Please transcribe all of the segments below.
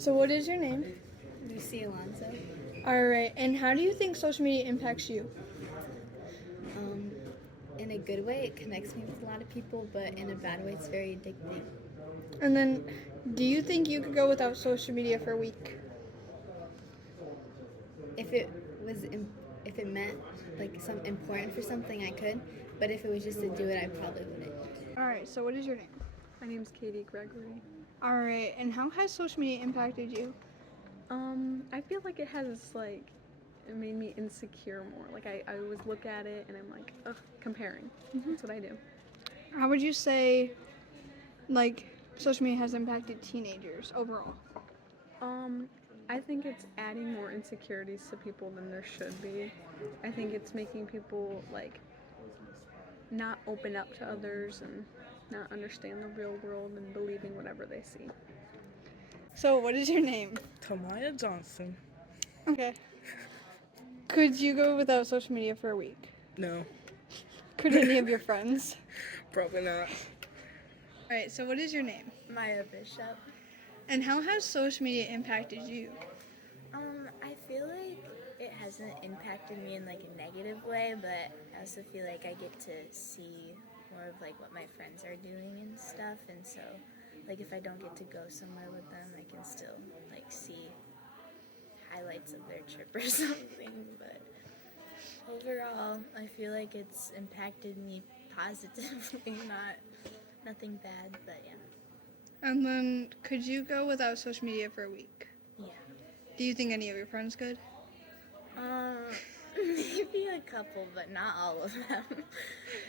So what is your name? Lucy Alonso. All right. And how do you think social media impacts you? In a good way, it connects me with a lot of people, but in a bad way, it's very addicting. And then, do you think you could go without social media for a week? If it was, if it meant like some important for something, I could. But if it was just to do it, I probably wouldn't. All right. So what is your name? My name's Katie Gregory. All right. And how has social media impacted you? I feel like it made me insecure more. Like I always look at it and I'm like, ugh, comparing. That's what I do. How would you say, social media has impacted teenagers overall? I think it's adding more insecurities to people than there should be. I think it's making people not open up to others and not understand the real world and believing whatever they see. So what is your name? Tamaya Johnson. Okay. Could you go without social media for a week? No, Could any of your friends? probably not. All right. So what is your name? Maya Bishop. And how has social media impacted you? I feel like it hasn't impacted me in like a negative way, but I also feel like I get to see more of like what my friends are doing and stuff, and so like if I don't get to go somewhere with them, I can still like see highlights of their trip or something. But overall, I feel like it's impacted me positively, nothing bad, but yeah. And then, could you go without social media for a week? Yeah. Do you think any of your friends could? Maybe a couple, but not all of them.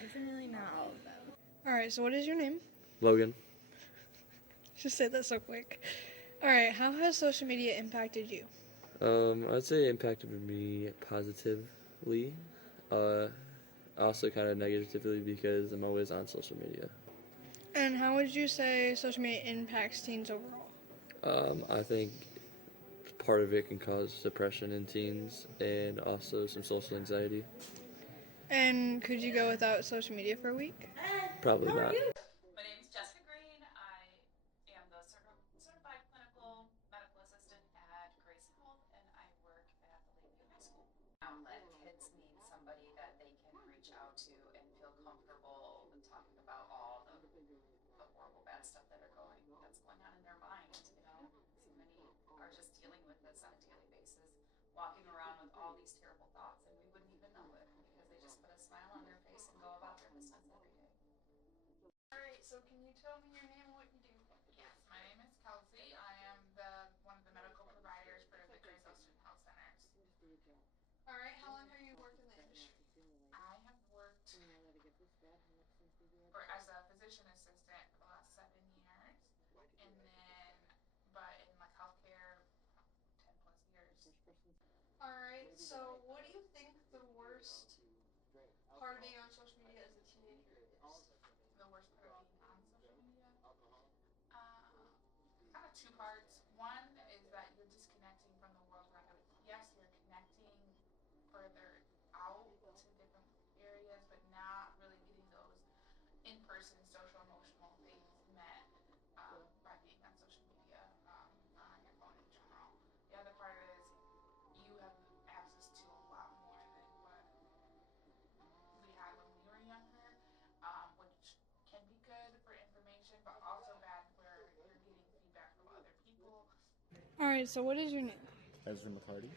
Definitely not all of them. All right, so what is your name? Logan. Just say that so quick. All right, how has social media impacted you? I'd say it impacted me positively. Also kind of negatively because I'm always on social media. And how would you say social media impacts teens overall? I think part of it can cause depression in teens and also some social anxiety. And could you go without social media for a week? Probably not. My name is Jessica Green. I am the certified clinical medical assistant at Grayson Health, and I work at the Lakeview High School. Outlet. Kids need somebody that they can reach out to and feel comfortable with talking about all the horrible bad stuff that's going on in their mind. So many are just dealing with this on a daily basis, walking around with all these terrible thoughts, and we wouldn't even know it because they just put a smile on their face and go about their business every day. Alright, so can you tell me your name and what you do? Yes, my name is Kelsey. I am one of the medical providers for the Graysville Student Health Centers. All right, how long have you worked in the industry? I have worked as a physician assistant for the last 7 years, and then, but in like healthcare, 10 plus years. All right, so what do you think the worst part of being on social media as a teenager is? The worst part of being on social media? Kind of two parts. One is that you're disconnecting from the world around you. Yes, you're connecting further out to different areas, but not really getting those in-person social emotional things met by being on social media, on your phone in general. The other part is you have access to a lot more than what we had when we were younger, which can be good for information, but also bad where you're getting feedback from other people. All right, so what is your name? Ezra McCarty.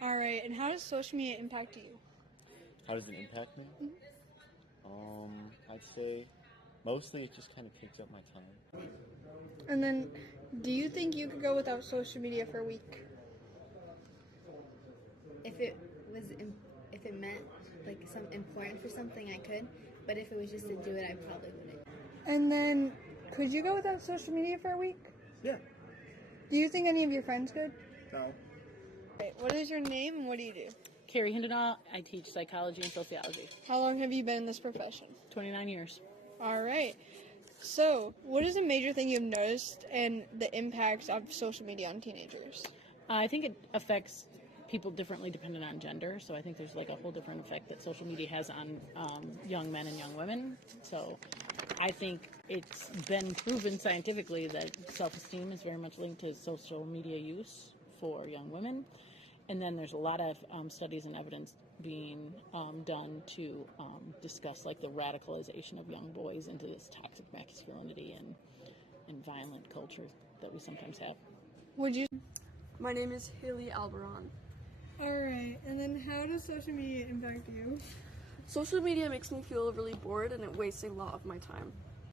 All right, and how does social media impact you? How does it impact me? I'd say mostly it just kind of takes up my time. And then, do you think you could go without social media for a week? If it meant like some important for something, I could. But if it was just to do it, I probably wouldn't. And then, could you go without social media for a week? Yeah. Do you think any of your friends could? No. Okay, what is your name and what do you do? Carrie Hindenau. I teach psychology and sociology. How long have you been in this profession? 29 years. All right. So, what is a major thing you've noticed and the impacts of social media on teenagers? I think it affects people differently dependent on gender. So I think there's like a whole different effect that social media has on young men and young women. So I think it's been proven scientifically that self-esteem is very much linked to social media use for young women. And then there's a lot of studies and evidence being done to discuss like the radicalization of young boys into this toxic masculinity and violent culture that we sometimes have. Would you? My name is Haley Alberon. Alright, and then how does social media impact you? Social media makes me feel really bored and it wastes a lot of my time.